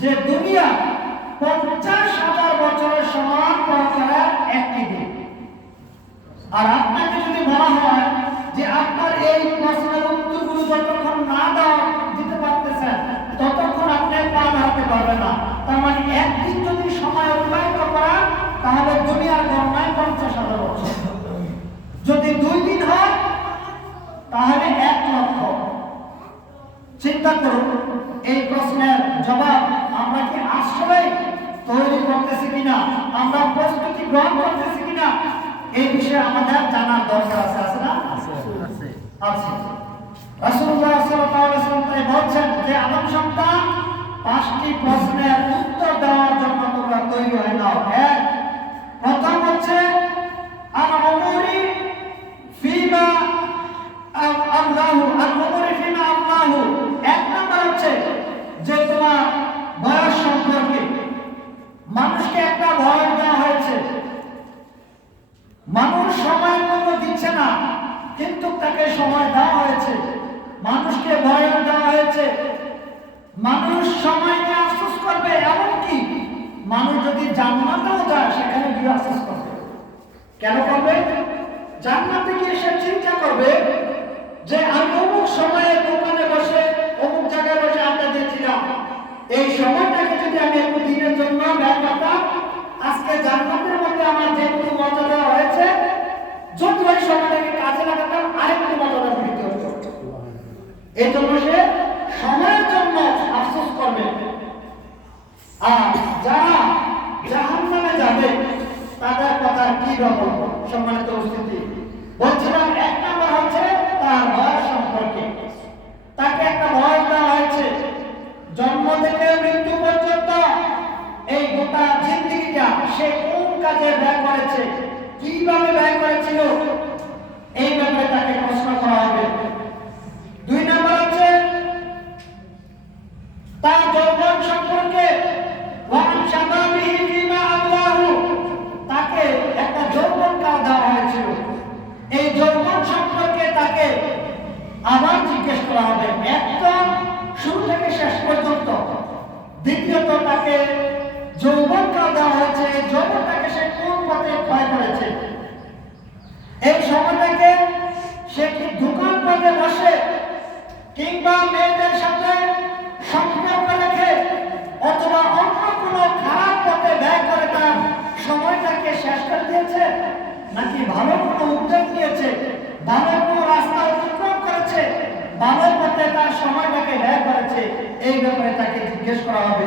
যে দুনিয়া 50,000 বছরের সমান পরকালের একটি দিন। আর আপনাকে যদি বলা হয় যে আপনার এই প্রশ্নের উত্তরগুলো যতক্ষণ না দিতে পারতেছেন ততক্ষণ আপনি প্রাণ হারাতে পারবেন না। তার মানে একদিন যদি সময় অতিবাহিত করা তাহলে দুনিয়ার গণনায় 50,000 বছর। যদি 2 দিন হয় তাহলে 1 লক্ষ। চিন্তা করুন এই প্রশ্নের জবাব আমরা কি আসলে তৈরি করতেছি কিনা, আমরা প্রস্তুতি গ্রহণ করতেছি কিনা, এই বিষয়ে আমাদের জানার দরকার আছে। আছে না? আছে। রাসূলুল্লাহ সাল্লাল্লাহু আলাইহি ওয়াসাল্লাম বলেছেন যে আদম সন্তান 5টি প্রশ্নের উত্তর দেওয়ার জন্য তোমরা তৈরি হয়ে নাও। এক, প্রথম হচ্ছে আন উমরি ফিমা আল্লাহু আন উমরি ফিমা আল্লাহু। এক নাম্বার হচ্ছে যে তোমার বয়স সম্পর্কে। মানুষকে একটা বয়স দেওয়া হয়েছে, মানুষ সময়ের মতো দিচ্ছে না কিন্তু তাকে সময় দেওয়া হয়েছে। মানুষকে বয়স দেওয়া হয়েছে, মানুষ সময় নিয়ে আফসোস করবে। এমনকি মানুষ যদি জান্নাতেও যায় সেখানে গিয়ে আফসোস করবে। কেন করবে? জান্নাতে গিয়ে সে চিন্তা করবে যে আমি অমুক সময়ে দোকানে বসে অমুক জায়গায় বসে আড্ডা দিয়েছিলাম, এই সময়টাকে যদি আমি একটু দিনের জন্য ব্যয় করতাম, আজকে জান্নাতের মধ্যে আমার যেটুকু মজা দেওয়া হয়েছে যদি ওই সময়টাকে কাজে লাগাতাম আরেকটু মজা বৃদ্ধি হতো। এই জন্য সে সময়ের জন্য আফসোস করবে। আর যারা জাহান্নামে যাবে তাদের কথা কি বলবো? সম্মানিত উপস্থিতি, বলছিলাম 1 নাম্বার হচ্ছে তার বয়স সম্পর্কে। তাকে একটা বয়স দেওয়া হয়েছে, জন্ম থেকে মৃত্যু পর্যন্ত এই গোটা জিন্দেগিটা সে কোন কাজে ব্যয় করেছে, কিভাবে ব্যয় করেছিল, এই ব্যাপারে তাকে প্রশ্ন করা হবে। 2 নাম্বার হচ্ছে তার যৌবন সম্পর্কে। ওয়ান শাবাবিহি ফিমা আল্লাহু। তাকে একটা যৌবন কাল দেওয়া হয়েছিল, এই যৌবন সম্পর্কে তাকে আবার জিজ্ঞেস করা হবে, একদম শুরু থেকে শেষ পর্যন্ত। দ্বিতীয়ত তাকে যৌবন কাল দেওয়া হয়েছে, এই যৌবনটাকে সে কোন পথে ক্ষয় করেছে, এই সময়টাকে সে কি দোকান পথে বসে কিংবা মেয়েদের সাথে সম্পর্ক রেখে অথবা অন্য কোনো খারাপ পথে ব্যয় করে তার সময়টাকে শেষ করে দিয়েছে, নাকি ভালো কোনো উদ্যোগ নিয়েছে, ভালো কোনো রাস্তা অতিক্রম করেছে, ভালো পথে তার সময়টাকে ব্যয় করেছে, এই ব্যাপারে তাকে জিজ্ঞেস করা হবে।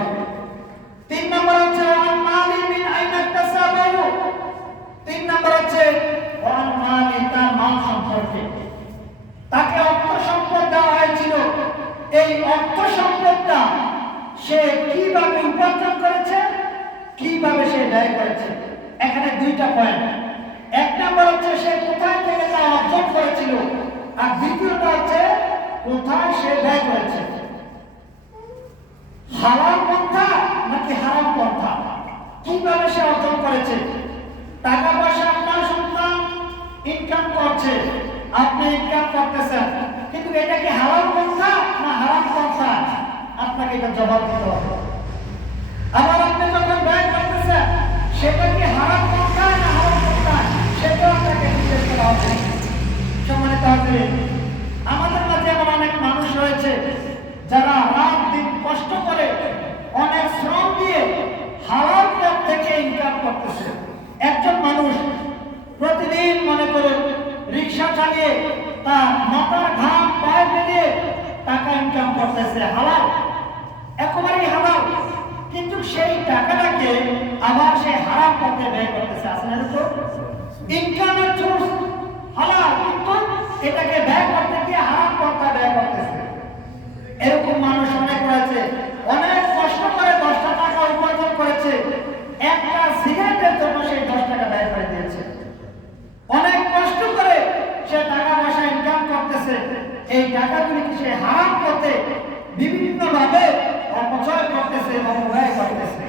3 নম্বর হচ্ছে ওয়ান মালি মিন আইনা তাসাবাহু। 3 নম্বর হচ্ছে ওয়ান মালি, তার মাল সম্পর্কে। তাকে অর্থ সম্পদ দেওয়া হয়েছিল, এই অর্থ সম্পদটা সে কিভাবে উপার্জন করেছে, কিভাবে সে ব্যয় করেছে। এখানে 2টা পয়েন্ট। 1 নম্বর হচ্ছে সে কোথায় থেকে তা অর্জন করেছিল, আর দ্বিতীয়টা হচ্ছে কোথায় সে ব্যয় করেছে। হালাল পন্থা নাকি হারাম পন্থা, কিভাবে সে অর্জন করেছে। টাকা পয়সা আপনার সন্তান ইনকাম করছে, আপনি ইনকাম করতেছেন, কিন্তু এটা কি হালাল পন্থা না হারাম পন্থা, আপনাকে এটা জবাব দিতে হবে। আবার আপনি যখন ব্যয় করতেছেন সেটা কি হারাম পন্থা না হারাম পন্থা, সেটাও আপনাকে জিজ্ঞেস করা হবে। সম্মানিত হাজিরিন, আমাদের মাঝে এমন অনেক মানুষ রয়েছে যারা রাত দিন কষ্ট করে অনেক শ্রম দিয়ে হালাল পথ থেকে ইনকাম করতেছে। একজন মানুষ প্রতিদিন মনে করুন রিক্সা চালিয়ে তার মাথার ঘাম পায়ে ফেলে টাকা ইনকাম করতেছে, হালাল, একেবারেই হালাল, কিন্তু সেই টাকাটাকে আবার সে হারাম পথে ব্যয় করতেছে। আসলে তো ইনকামের সোর্স হালাল, কিন্তু এটাকে ব্যয় করতে গিয়ে হারাম পথে ব্যয় করতেছে। এরকম মানুষ অনেক রয়েছে, অনেক কষ্ট করে 10টা টাকা উপার্জন করেছে, একটা সিগারেটের জন্য সেই 10 টাকা ব্যয় করে দিয়েছে। অনেক কষ্ট করে সে টাকা পয়সা ইনকাম করতেছে, এই টাকাগুলিকে সে হারাম পথে বিভিন্ন ভাবে অপচয় করতেছে এবং ব্যয় করতেছে।